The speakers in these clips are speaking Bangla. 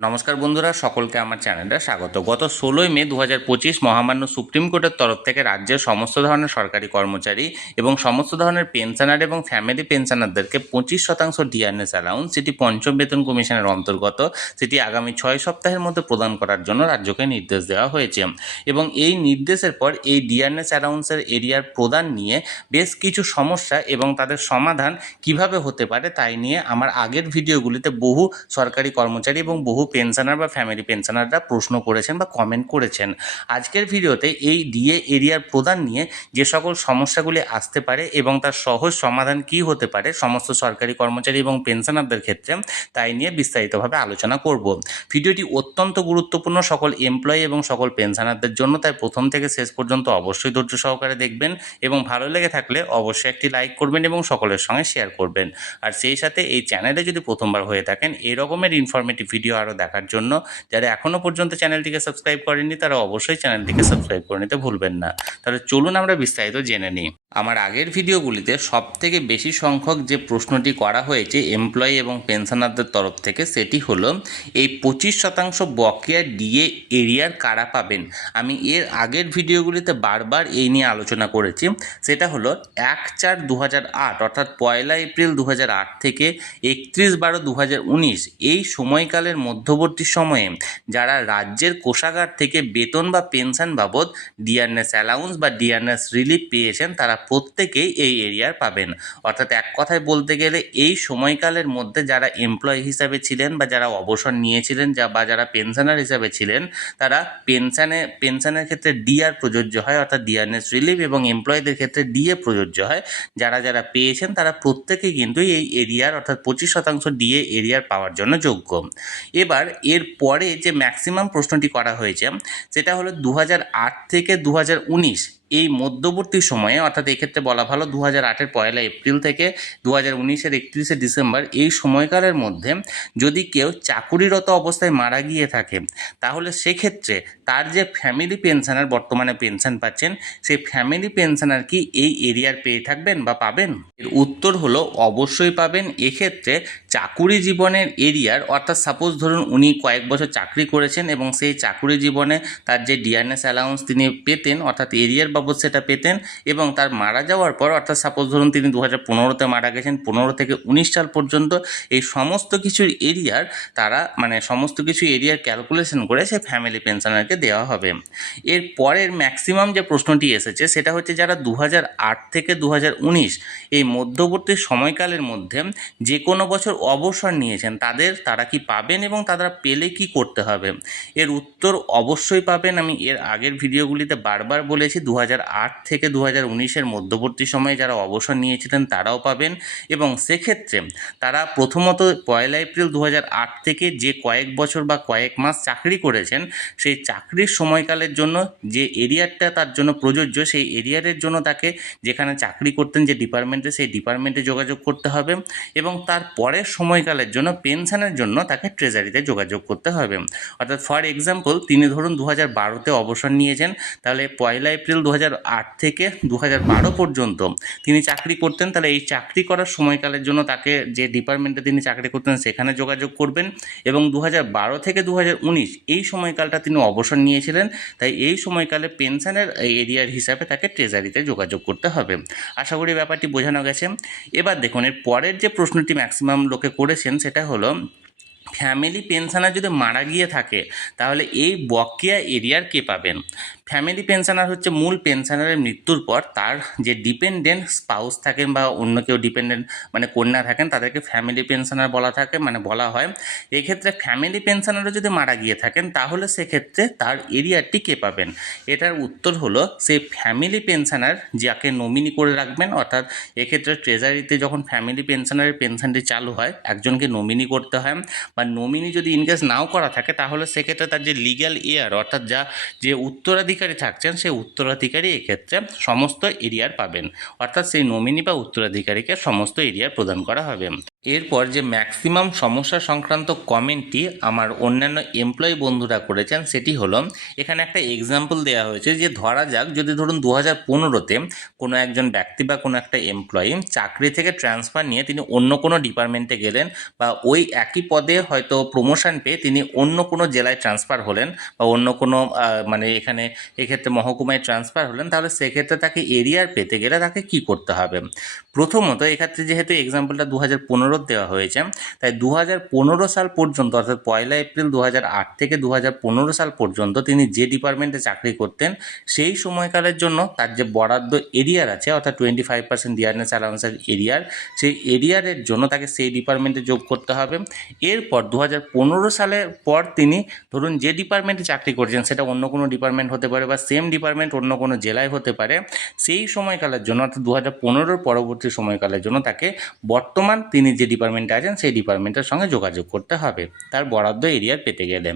নমস্কার বন্ধুরা, সকলকে আমার চ্যানেলে স্বাগত। গত 16ই মে 2025 মহামান্য সুপ্রিম কোর্টের তরফ থেকে রাজ্যের সমস্ত ধরনের সরকারি কর্মচারী এবং সমস্ত ধরনের পেনশনার এবং ফ্যামিলি পেনশনারদেরকে 25% ডিআরএস অ্যালাউন্স, যেটি পঞ্চম বেতন কমিশনের অন্তর্গত, সেটি আগামী 6 সপ্তাহের মধ্যে প্রদান করার জন্য রাজ্যকে নির্দেশ দেওয়া হয়েছে। এবং এই নির্দেশের পর এই ডিআরএস অ্যালাউন্সের এরিয়ার প্রদান নিয়ে বেশ কিছু সমস্যা এবং তাদের সমাধান কিভাবে হতে পারে তাই নিয়ে আমার আগের ভিডিওগুলিতে বহু সরকারি কর্মচারী এবং বহু পেনশনার বা ফ্যামিলি পেনশনাররা প্রশ্ন করেছেন বা কমেন্ট করেছেন। আজকের ভিডিওতে এই ডিএ এরিয়ার প্রদান নিয়ে যে সকল সমস্যাগুলি আসতে পারে এবং তার সহজ সমাধান কি হতে পারে সমস্ত সরকারি কর্মচারী এবং পেনশনারদের ক্ষেত্রে, তাই নিয়ে বিস্তারিতভাবে আলোচনা করব। ভিডিওটি অত্যন্ত গুরুত্বপূর্ণ সকল এমপ্লয়ি এবং সকল পেনশনারদের জন্য, তাই প্রথম থেকে শেষ পর্যন্ত অবশ্যই ধৈর্য সহকারে দেখবেন এবং ভালো লেগে থাকলে অবশ্যই একটি লাইক করবেন এবং সকলের সঙ্গে শেয়ার করবেন। আর সেই সাথে এই চ্যানেলে যদি প্রথমবার হয়ে থাকেন এই রকমের ইনফরমেটিভ ভিডিও আরও দেখার জন্য, যারা এখনও পর্যন্ত চ্যানেলটিকে সাবস্ক্রাইব করেননি তারা অবশ্যই চ্যানেলটিকে সাবস্ক্রাইব করে নিতে ভুলবেন না। তাহলে চলুন আমরা বিস্তারিত জেনে নিই। আমার আগের ভিডিওগুলিতে সবথেকে বেশি সংখ্যক যে প্রশ্নটি করা হয়েছে এমপ্লয়ি এবং পেনশনারদের তরফ থেকে, সেটি হলো এই 25% বকেয়া ডিএ এরিয়ার কারা পাবেন। আমি এর আগের ভিডিওগুলিতে বারবার এই নিয়ে আলোচনা করেছি। সেটা হলো 1/4/2008 অর্থাৎ 1 এপ্রিল 2008 থেকে 31/12/2019 এই সময়কালের মধ্যবর্তী সময়ে যারা রাজ্যের কোষাগার থেকে বেতন বা পেনশন বাবদ ডিআরএস অ্যালাউন্স বা ডিআরএস রিলিফ পেয়েছেন, তারা প্রত্যেকেই এই এরিয়ার পাবেন। অর্থাৎ এক কথায় বলতে গেলে এই সময়কালের মধ্যে যারা এমপ্লয়ি হিসাবে ছিলেন বা যারা অবসর নিয়েছিলেন বা যারা পেনশনার হিসাবে ছিলেন, তারা পেনশনের ক্ষেত্রে ডিআর প্রযোজ্য হয়, অর্থাৎ ডিআরএস রিলিফ, এবং এমপ্লয়ীদের ক্ষেত্রে ডিএ প্রযোজ্য হয়। যারা যারা পেয়েছেন তারা প্রত্যেকেই কিন্তু এই এরিয়ার অর্থাৎ 25% ডিএ এরিয়ার পাওয়ার জন্য যোগ্য। এবার এর পরে যে ম্যাক্সিমাম প্রশ্নটি করা হয়েছে সেটা হলো 2008 থেকে 2019 এই মধ্যবর্তী সময়ে, অর্থাৎ এক্ষেত্রে বলা ভালো 2008-এর 1 এপ্রিল থেকে 2019-এর 31শে ডিসেম্বর এই সময়কালের মধ্যে যদি কেউ চাকুরিরত অবস্থায় মারা গিয়ে থাকে, তাহলে সেক্ষেত্রে তার যে ফ্যামিলি পেনশনার বর্তমানে পেনশন পাচ্ছেন, সেই ফ্যামিলি পেনশনার কি এই এরিয়ার পেয়ে থাকবেন বা পাবেন? এর উত্তর হলো অবশ্যই পাবেন। এক্ষেত্রে চাকুরি জীবনের এরিয়ার, অর্থাৎ সাপোজ ধরুন উনি কয়েক বছর চাকরি করেছেন এবং সেই চাকুরি জীবনে তার যে ডিআরএস অ্যালাউন্স তিনি পেতেন, অর্থাৎ এরিয়ার বাবদ সেটা পেতেন, এবং তার মারা যাওয়ার পর, অর্থাৎ সাপোজ ধরুন তিনি 2015-তে মারা গেছেন, 15 থেকে 19 সাল পর্যন্ত এই সমস্ত কিছুর এরিয়ার তারা সমস্ত কিছু এরিয়ার ক্যালকুলেশন করে সে ফ্যামিলি পেনশনারকে দেওয়া হবে। এর পরের ম্যাক্সিমাম যে প্রশ্নটি এসেছে সেটা হচ্ছে যারা 2008 থেকে 2019 এই মধ্যবর্তী সময়কালের মধ্যে যে কোনো বছর অবসর নিয়েছেন, তারা কি পাবেন এবং তারা পেলে কি করতে হবে? এর উত্তর অবশ্যই পাবেন। আমি এর আগের ভিডিওগুলিতে বারবার বলেছি 2008 থেকে 2019-এর মধ্যবর্তী সময়ে যারা অবসর নিয়েছিলেন তারাও পাবেন, এবং সেক্ষেত্রে তারা প্রথমত 1 এপ্রিল 2008 থেকে যে কয়েক বছর বা কয়েক মাস চাকরি করেছেন, সেই চাকরির সময়কালের জন্য যে এরিয়ারটা তার জন্য প্রযোজ্য, সেই এরিয়ারের জন্য তাকে যেখানে চাকরি করতেন যে ডিপার্টমেন্টে, সেই ডিপার্টমেন্টে যোগাযোগ করতে হবে, এবং তার পরের সময়কালের জন্য পেনশনের জন্য তাকে ট্রেজারিতে যোগাযোগ করতে হবে। অর্থাৎ ফর এক্সাম্পল তিনি ধরুন 2012-তে অবসর নিয়েছেন, তাহলে 1 এপ্রিল 2008 থেকে 2012 পর্যন্ত তিনি চাকরি করতেন, তাহলে এই চাকরি করার সময়কালের জন্য তাকে যে ডিপার্টমেন্টে তিনি চাকরি করতেন সেখানে যোগাযোগ করবেন, এবং 2012 থেকে 2019 এই সময়কালটা তিনি অবসর নিয়েছিলেন, তাই এই সময়কালে পেনশনের এরিয়ার হিসাবে তাকে ট্রেজারিতে যোগাযোগ করতে হবে। আশা করি ব্যাপারটি বোঝানো গেছে। এবার দেখুন এর পরের যে প্রশ্নটি ম্যাক্সিমাম লোকে করেছেন সেটা হলো ফ্যামিলি পেনশনার যদি মারা গিয়ে থাকে তাহলে এই বকেয়া এরিয়ার কে পাবেন? ফ্যামিলি পেনশনার হচ্ছে মূল পেনশনারের মৃত্যুর পর তার যে ডিপেন্ডেন্ট স্পাউস থাকেন বা অন্য কেউ ডিপেন্ডেন্ট কন্যা থাকেন, তাদেরকে ফ্যামিলি পেনশনার বলা হয়। এক্ষেত্রে ফ্যামিলি পেনশনারও যদি মারা গিয়ে থাকেন তাহলে সেক্ষেত্রে তার এরিয়ারটি কে পাবেন? এটার উত্তর হলো সেই ফ্যামিলি পেনশনার যাকে নমিনি করে রাখবেন, অর্থাৎ এক্ষেত্রে ট্রেজারিতে যখন ফ্যামিলি পেনশনারের পেনশনটি চালু হয় একজনকে নমিনি করতে হয়, বা নমিনি যদি ইনকেস নাও করা থাকে তাহলে সেক্ষেত্রে তার যে লিগ্যাল এয়ার, অর্থাৎ যে উত্তরাধিকারী থাকছেন সেই উত্তরাধিকারী এক্ষেত্রে সমস্ত এরিয়ার পাবেন, অর্থাৎ সেই নমিনি বা উত্তরাধিকারীকে সমস্ত এরিয়ার প্রদান করা হবে। এরপর যে ম্যাক্সিমাম সমস্যা সংক্রান্ত কমেন্টটি আমার অন্যান্য এমপ্লয়ি বন্ধুরা করেছেন সেটি হলো, এখানে একটা এক্সাম্পল দেওয়া হয়েছে যে ধরা যাক যদি ধরুন 2015-তে কোনো একজন ব্যক্তি বা কোনো একটা এমপ্লয়ি চাকরি থেকে ট্রান্সফার নিয়ে তিনি অন্য কোনো ডিপার্টমেন্টে গেলেন, বা ওই একই পদে হয়তো প্রমোশন পেয়ে তিনি অন্য কোনো জেলায় ট্রান্সফার হলেন, বা অন্য কোনো মানে এক্ষেত্রে মহকুমায় ট্রান্সফার হলেন, তাহলে সেক্ষেত্রে তাকে এরিয়ার পেতে গেলে তাকে কি করতে হবে। প্রথমত এক্ষেত্রে যেহেতু এক্সাম্পলটা 2015 দেওয়া হয়েছে, তাই 2015 সাল পর্যন্ত অর্থাৎ 1 এপ্রিল 2008 থেকে 2015 সাল পর্যন্ত তিনি যে ডিপার্টমেন্টে চাকরি করতেন সেই সময়কালের জন্য তার যে বরাদ্দ এরিয়ার আছে অর্থাৎ 25% ডিয়ারনেস অ্যালাউন্সের এরিয়ার, সেই এরিয়ারের জন্য তাকে সেই ডিপার্টমেন্টে যোগ করতে হবে। এরপর 2015 সালের পর তিনি ধরুন যে ডিপার্টমেন্টে চাকরি করছেন সেটা অন্য কোনো ডিপার্টমেন্ট হতে পারে বা সেম ডিপার্টমেন্ট অন্য কোনো জেলায় হতে পারে, সেই সময়কালের জন্য অর্থাৎ 2015 পরবর্তী সময়কালের জন্য তাকে বর্তমান তিনি যে ডিপার্টমেন্টে আছেন সেই ডিপার্টমেন্টের সঙ্গে যোগাযোগ করতে হবে তার বরাদ্দ এরিয়ার পেতে গেলে।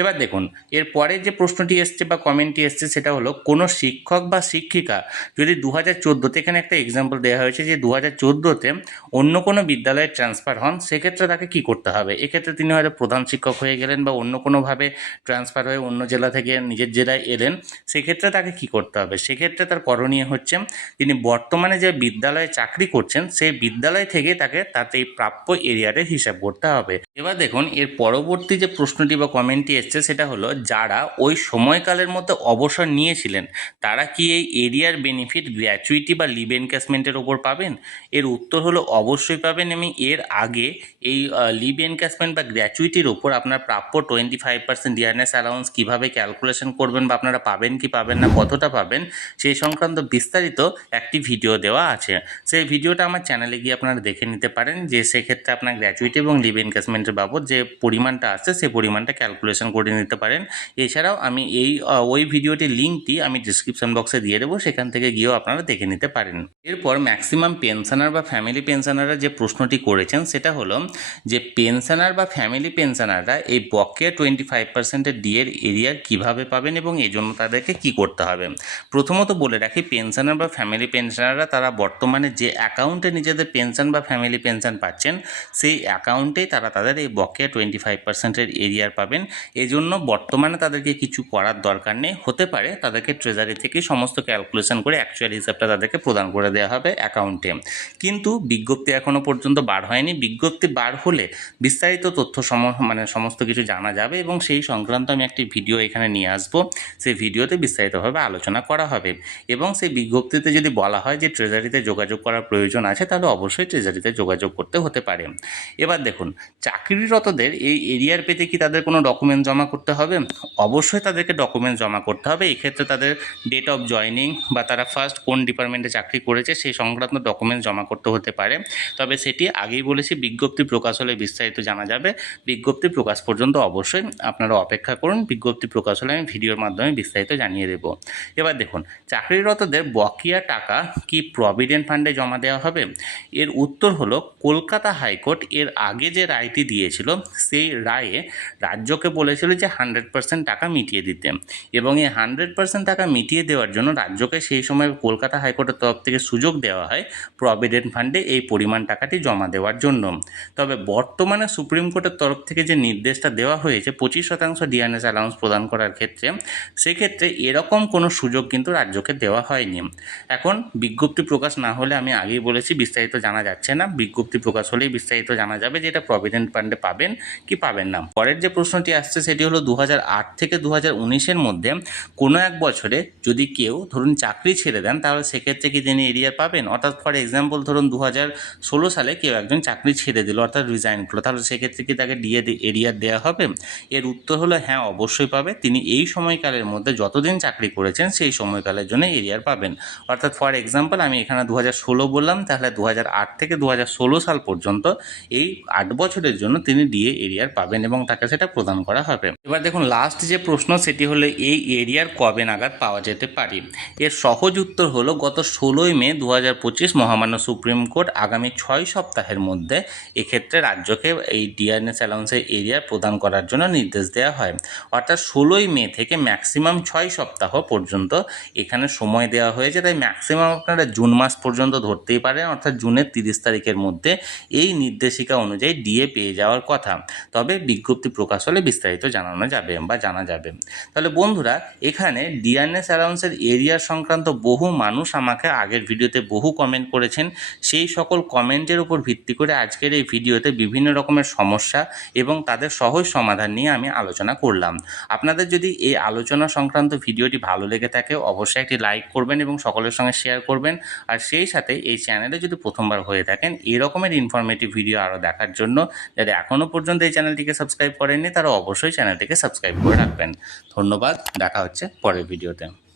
এবার দেখুন এরপরে যে প্রশ্নটি এসছে বা কমেন্টটি এসছে সেটা হলো, কোনো শিক্ষক বা শিক্ষিকা যদি 2014-তে, এখানে একটা এক্সাম্পল দেওয়া হয়েছে যে 2014-তে অন্য কোনো বিদ্যালয়ে ট্রান্সফার হন, সেক্ষেত্রে তাকে কি করতে হবে। এক্ষেত্রে তিনি হয়তো প্রধান শিক্ষক হয়ে গেলেন বা অন্য কোনোভাবে ট্রান্সফার হয়ে অন্য জেলা থেকে নিজের জেলায় এলেন, সেক্ষেত্রে তাকে কি করতে হবে। সেক্ষেত্রে তার করণীয় হচ্ছে তিনি বর্তমানে যে বিদ্যালয়ে চাকরি করছেন সেই বিদ্যালয় থেকে তাকে তাতে প্রাপ্য এরিয়ারের হিসাব করতে হবে। এবার দেখুন এর পরবর্তী যে প্রশ্নটি বা কমেন্টটি এসছে সেটা হলো, যারা ওই সময়কালের মধ্যে অবসর নিয়েছিলেন তারা কি এই এরিয়ার বেনিফিট গ্র্যাচুইটি বা লিভ এনক্যাশমেন্টের ওপর পাবেন। এর উত্তর হলো অবশ্যই পাবেন। আমি এর আগে এই লিভ এনক্যাশমেন্ট বা গ্র্যাচুইটির ওপর আপনার প্রাপ্য 25% ডিয়ারনেস অ্যালাউন্স কীভাবে ক্যালকুলেশন করবেন বা আপনারা পাবেন কি পাবেন না, কতটা পাবেন, সেই সংক্রান্ত বিস্তারিত একটি ভিডিও দেওয়া আছে। সেই ভিডিওটা আমার চ্যানেলে গিয়ে আপনারা দেখে নিতে পারেন, যে সেক্ষেত্রে আপনার গ্র্যাচুইটি এবং লিভ এনক্যাশমেন্টের বাবদ যে পরিমাণটা আছে সেই পরিমাণটা ক্যালকুলেশন করে নিতে পারেন। এছাড়াও আমি ওই ভিডিওটির লিঙ্কটি আমি ডিসক্রিপশন বক্সে দিয়ে দেবো, সেখান থেকে গিয়েও আপনারা দেখে নিতে পারেন। এরপর ম্যাক্সিমাম পেনশনার বা ফ্যামিলি পেনশনাররা যে প্রশ্নটি করেছেন সেটা হলো যে পেনশনার বা ফ্যামিলি পেনশনাররা এই বকেয়া 25% ডিএর এরিয়ার কিভাবে পাবেন এবং এই জন্য তাদেরকে কি করতে হবে। প্রথমত বলে রাখি, পেনশনার বা ফ্যামিলি পেনশনাররা তারা বর্তমানে যে অ্যাকাউন্টে নিজেদের পেনশন বা ফ্যামিলি পেনশন পাচ্ছেন সেই অ্যাকাউন্টেই তারা তাদের এই বকেয়া 25%-এর এরিয়ার পাবেন। এজন্য বর্তমানে তাদেরকে কিছু করার দরকার নেই, হতে পারে তাদেরকে ট্রেজারি থেকে সমস্ত ক্যালকুলেশন করে অ্যাকচুয়াল হিসাবটা তাদেরকে প্রদান করে দেওয়া হবে অ্যাকাউন্টে। কিন্তু বিজ্ঞপ্তি এখনও পর্যন্ত বার হয়নি। বিজ্ঞপ্তি বার হলে বিস্তারিত তথ্য সমস্ত কিছু জানা যাবে এবং সেই সংক্রান্ত আমি একটি ভিডিও এখানে নিয়ে আসবো। সেই ভিডিওতে বিস্তারিতভাবে আলোচনা করা হবে এবং সেই বিজ্ঞপ্তিতে যদি বলা হয় যে ট্রেজারিতে যোগাযোগ করার প্রয়োজন আছে, তাহলে অবশ্যই ট্রেজারিতে যোগাযোগ করতে হতে পারে। এবার দেখুন, চাকরিরতদের এই এরিয়ার পেতে কি তাদের কোনো ডকুমেন্ট জমা করতে হবে? অবশ্যই তাদেরকে ডকুমেন্ট জমা করতে হবে। এক্ষেত্রে তাদের ডেট অফ জয়নিং বা তারা ফার্স্ট কোন ডিপার্টমেন্টে চাকরি করেছে সেই সংক্রান্ত ডকুমেন্ট জমা করতে হতে পারে। তবে সেটি আগেই বলেছি, বিজ্ঞপ্তি প্রকাশ হলে বিস্তারিত জানা যাবে। বিজ্ঞপ্তি প্রকাশ পর্যন্ত অবশ্যই আপনারা অপেক্ষা করুন। বিজ্ঞপ্তি প্রকাশ হলে আমি ভিডিওর মাধ্যমে বিস্তারিত জানিয়ে দেব। এবার দেখুন, চাকরিরতদের বকেয়া টাকা কি প্রভিডেন্ট ফান্ডে জমা দেওয়া হবে? এর উত্তর হলো, কলকাতা হাইকোর্ট এর আগে যে রায়টি দিয়েছিল সেই রায়ে রাজ্যকে বলেছিল যে 100% টাকা মিটিয়ে দিতে, এবং এই 100% টাকা মিটিয়ে দেওয়ার জন্য রাজ্যকে সেই সময় কলকাতা হাইকোর্টের তরফ থেকে সুযোগ দেওয়া হয় প্রভিডেন্ট ফান্ডে এই পরিমাণ টাকাটি জমা দেওয়ার জন্য। তবে বর্তমানে সুপ্রিম কোর্টের তরফ থেকে যে নির্দেশটা দেওয়া হয়েছে 25% ডিআরএস অ্যালাউন্স প্রদান করার ক্ষেত্রে, সেক্ষেত্রে এরকম কোনো সুযোগ কিন্তু রাজ্যকে দেওয়া হয়নি। এখন বিজ্ঞপ্তি প্রকাশ না হলে, আমি আগেই বলেছি, বিস্তারিত জানা যাচ্ছে না। বিজ্ঞপ্তি প্রকাশ হলেই বিস্তারিত জানা যাবে যে এটা প্রভিডেন্ট ফান্ডে পাবেন কি পাবেন না। পরের যে প্রশ্নটি আসছে সেটি হলো, 2008 থেকে 2019-এর মধ্যে কোনো এক বছরে যদি কেউ ধরুন চাকরি ছেড়ে দেন, তাহলে সেক্ষেত্রে কি তিনি এরিয়ার পাবেন? অর্থাৎ ফর এক্সাম্পল ধরুন 2016 সালে কেউ একজন চাকরি ছেড়ে দিল অর্থাৎ রিজাইন করলো, তাহলে সেক্ষেত্রে কি তাকে এরিয়ার দেওয়া হবে? এর উত্তর হলো হ্যাঁ, অবশ্যই পাবে। তিনি এই সময়কালের মধ্যে যতদিন চাকরি করেছেন সেই সময়কালের জন্য এরিয়ার পাবেন। অর্থাৎ ফর এক্সাম্পল আমি এখানে 2016 বললাম, তাহলে 2008 থেকে 2016 সাল পর্যন্ত এই 8 বছরের জন্য তিনি ডিএ এরিয়ার পাবেন এবং তাকে সেটা প্রদান করা হবে। এবার দেখুন লাস্ট যে প্রশ্ন সেটি হলো, এই এরিয়ার কবে নাগাদ পাওয়া যেতে পারে? এর সহজ উত্তর হলো, গত 16ই মে 2025 মহামান্য সুপ্রিম কোর্ট আগামী 6 সপ্তাহের মধ্যে এক্ষেত্রে রাজ্যকে এই ডিআরএস অ্যালাউন্সের এরিয়া প্রদান করার জন্য নির্দেশ দেওয়া হয়। অর্থাৎ 16ই মে থেকে ম্যাক্সিমাম 6 সপ্তাহ পর্যন্ত এখানে সময় দেওয়া হয়েছে। তাই ম্যাক্সিমাম আপনারা জুন মাস পর্যন্ত ধরতেই পারেন, অর্থাৎ জুনের 30 তারিখের মধ্যে এই নির্দেশিকা অনুযায়ী ডিএ পেয়ে যাওয়ার কথা। তবে বিজ্ঞপ্তি প্রকাশ হলে বিস্তারিত জানানো যাবে বা জানা যাবে। তাহলে বন্ধুরা, এখানে ডিআরএস অ্যালাউন্সের এরিয়া সংক্রান্ত বহু মানুষ আমাকে আগের ভিডিওতে বহু কমেন্ট করেছেন। সেই সকল কমেন্টের উপর ভিত্তি করে আজকের এই ভিডিওতে বিভিন্ন রকমের সমস্যা এবং তাদের সহজ সমাধান নিয়ে আমি আলোচনা করলাম। আপনাদের যদি এই আলোচনা সংক্রান্ত ভিডিওটি ভালো লেগে থাকে অবশ্যই একটি লাইক করবেন এবং সকলের সঙ্গে শেয়ার করবেন। আর সেই সাথে এই চ্যানেলে যদি প্রথমবার হয়ে থাকেন এই রকমের ইনফরমেটিভ ভিডিও আরও দেখার জন্য যারা এখনও পর্যন্ত এই চ্যানেলটিকে সাবস্ক্রাইব করেননি তারা অবশ্যই চ্যানেলটিকে সাবস্ক্রাইব করে রাখবেন। ধন্যবাদ, দেখা হচ্ছে পরের ভিডিওতে।